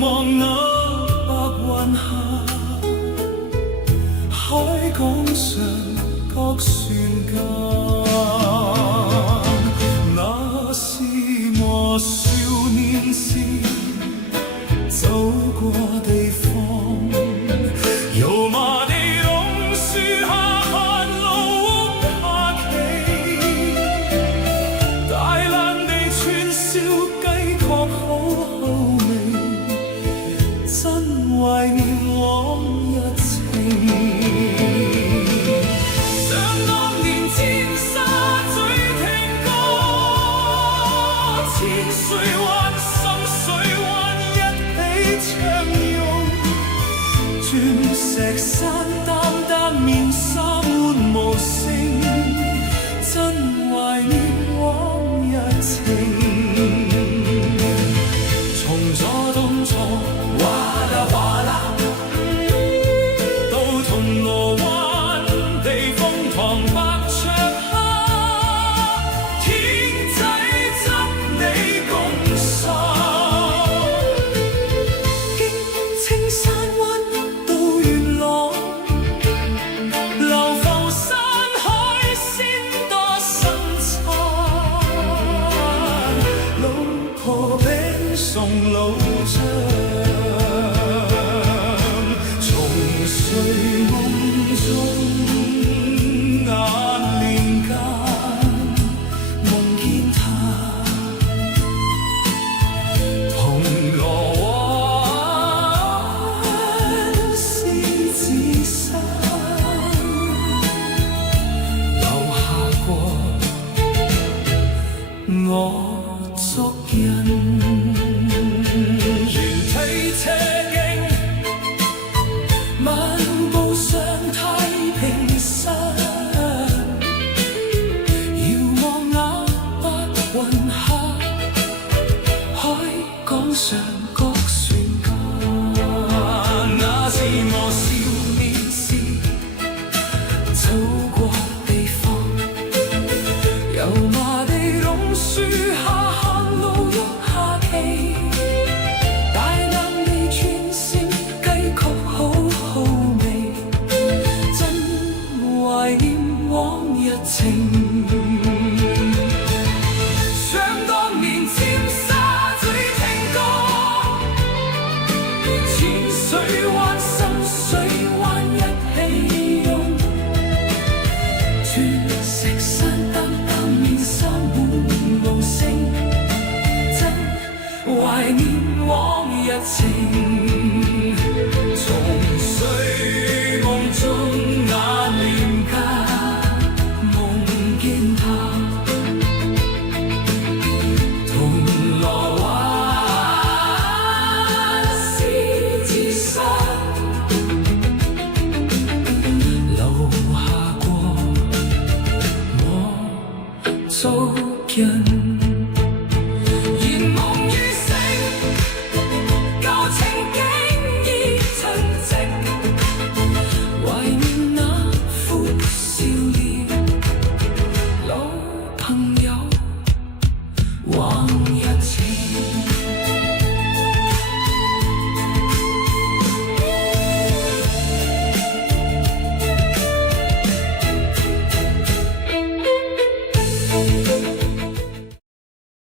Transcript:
望那白雲下，海港上各船間，那是我少年時走過地方。油麻地榕樹下看老屋下棋，大爛地串燒雞確好味，真懷念往日情。想當年尖沙咀聽歌，千水灣深水灣一起暢遊，鑽石山擔擔麵沙滿無聲，真懷念往日情。從左東錯嘩啦嘩啦，到銅鑼灣避風塘白桌下，天仔執你共愁。經青山灣到元朗，流浮山海鮮多新餐，老婆餅送老張，從睡夢中眼簾間夢見他，銅鑼灣獅子山留下過我足印。沿推車徑漫步上太平山，遙望那白雲下，海港上各船間，那是我少年時走過地方。油麻地榕樹下看老屋下棋，大冷地串燒雞確好好味，真懷念往日情。想當年尖沙咀聽歌，淺水灣深水灣一起用，鑽石山擔擔麵沙滿路星，真懷念往日情。從睡夢中眼簾間夢見他，銅鑼灣獅子山留下過我足印。